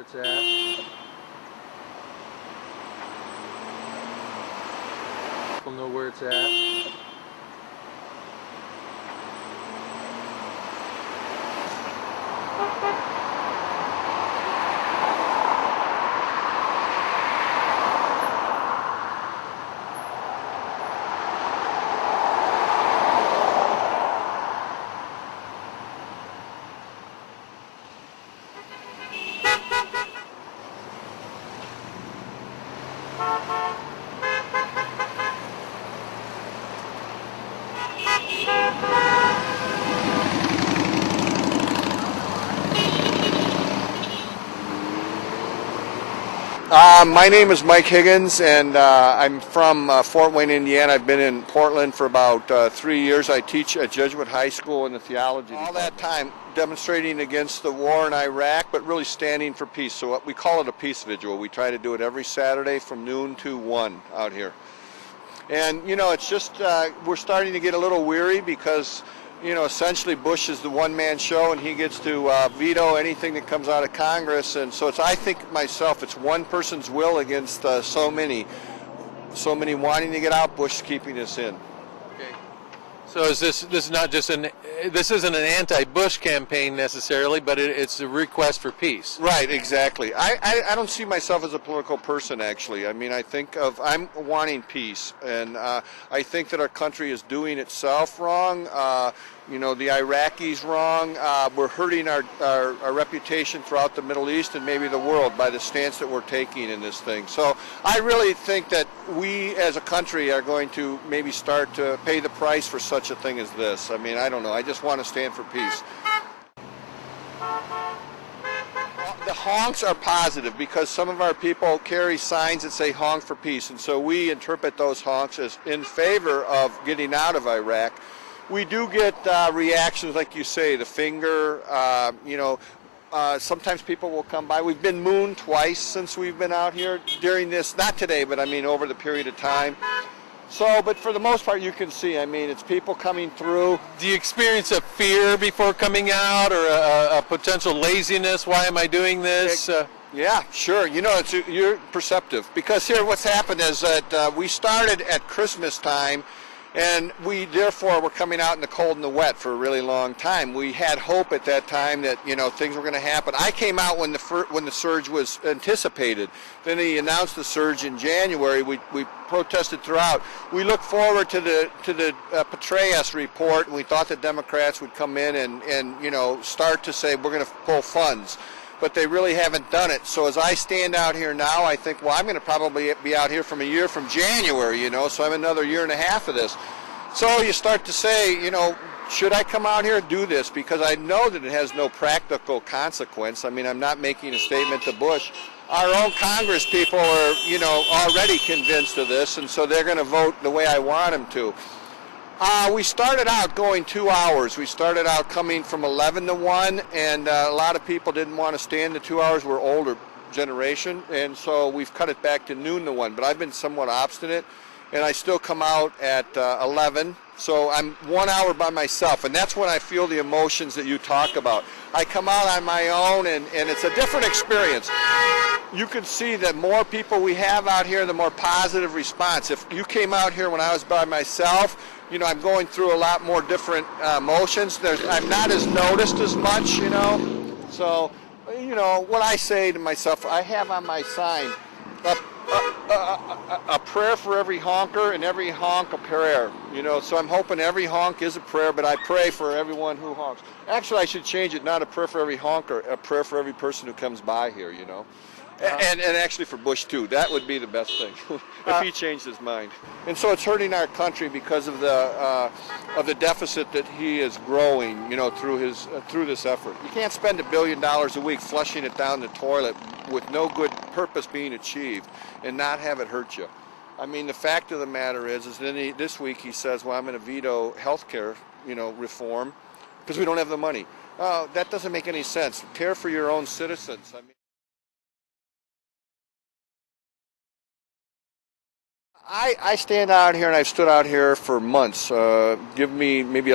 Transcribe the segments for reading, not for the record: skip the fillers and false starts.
where it's at. People know where it's at. My name is Mike Higgins, and I'm from Fort Wayne, Indiana. I've been in Portland for about 3 years. I teach at Jesuit High School in the theology department. All that time demonstrating against the war in Iraq, but really standing for peace. So we call it a peace vigil. We try to do it every Saturday from noon to 1 out here. And, you know, it's just we're starting to get a little weary because, you know, essentially Bush is the one-man show, and he gets to veto anything that comes out of Congress. And so I think myself, it's one person's will against so many wanting to get out. Bush keeping us in. Okay. So is this not just this isn't an anti-Bush campaign necessarily, but it's a request for peace. Right, exactly. I don't see myself as a political person, actually. I mean, I'm wanting peace, and I think that our country is doing itself wrong. You know, the Iraqis wrong. We're hurting our reputation throughout the Middle East and maybe the world by the stance that we're taking in this thing. So I really think that we as a country are going to maybe start to pay the price for such a thing as this. I mean, I don't know. I just want to stand for peace. The honks are positive because some of our people carry signs that say honk for peace, and so we interpret those honks as in favor of getting out of Iraq. We do get reactions, like you say, the finger, you know, sometimes people will come by. We've been mooned twice since we've been out here during this, not today, but I mean over the period of time. So, but for the most part, you can see, I mean, it's people coming through. Do you experience a fear before coming out, or a potential laziness? Why am I doing this? Yeah, sure. You know, you're perceptive. Because here what's happened is that we started at Christmas time, and we therefore were coming out in the cold and the wet for a really long time. We had hope at that time that, you know, things were going to happen. I came out when the surge was anticipated. Then he announced the surge in January. We protested throughout. We looked forward to the Petraeus report, and we thought the Democrats would come in and you know, start to say we're going to pull funds. But they really haven't done it. So as I stand out here now, I think, well, I'm going to probably be out here from a year from January, you know, so I'm another year and a half of this. So you start to say, you know, should I come out here and do this? Because I know that it has no practical consequence. I mean, I'm not making a statement to Bush. Our own Congress people are, you know, already convinced of this, and so they're going to vote the way I want them to. We started out going 2 hours. We started out coming from 11 to 1, and a lot of people didn't want to stand the 2 hours. We're older generation, and so we've cut it back to noon to 1. But I've been somewhat obstinate, and I still come out at 11. So I'm 1 hour by myself, and that's when I feel the emotions that you talk about. I come out on my own, and it's a different experience. You can see that more people we have out here, the more positive response. If you came out here when I was by myself, you know, I'm going through a lot more different emotions. I'm not as noticed as much, you know. So, you know, what I say to myself, I have on my sign a prayer for every honker, and every honk a prayer, you know. So I'm hoping every honk is a prayer, but I pray for everyone who honks. Actually, I should change it, not a prayer for every honker, a prayer for every person who comes by here, you know. And actually for Bush too. That would be the best thing if he changed his mind. And so it's hurting our country because of the deficit that he is growing, you know, through this effort. You can't spend $1 billion a week flushing it down the toilet with no good purpose being achieved and not have it hurt you. I mean, the fact of the matter is then this week he says, well, I'm going to veto health care, you know, reform because we don't have the money. That doesn't make any sense. Care for your own citizens. I mean, I stand out here, and I've stood out here for months. Give me maybe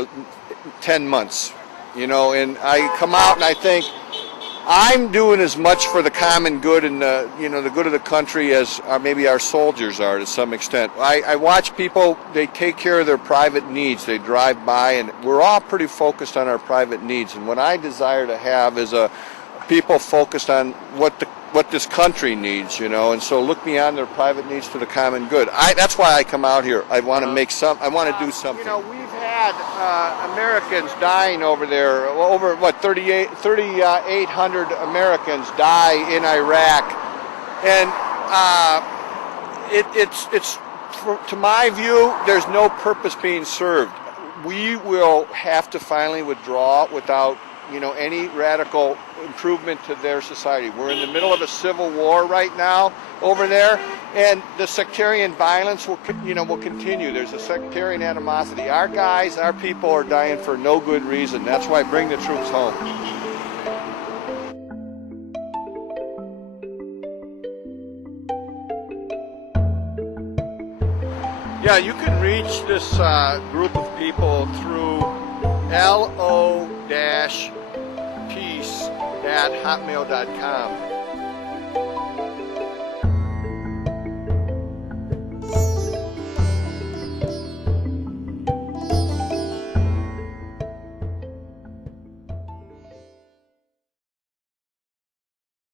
10 months, you know, and I come out and I think, I'm doing as much for the common good and the good of the country as maybe our soldiers are to some extent. I watch people, they take care of their private needs. They drive by, and we're all pretty focused on our private needs. And what I desire to have is a people focused on what this country needs, and so look beyond their private needs to the common good. That's why I come out here. I want to I want to do something. We've had Americans dying over there, over 3,800 Americans die in Iraq, and it's to my view, there's no purpose being served. We will have to finally withdraw without any radical improvement to their society. We're in the middle of a civil war right now over there, and the sectarian violence will continue. There's a sectarian animosity. Our guys, our people are dying for no good reason. That's why bring the troops home. Yeah, you can reach this group of people through lo-peace@hotmail.com.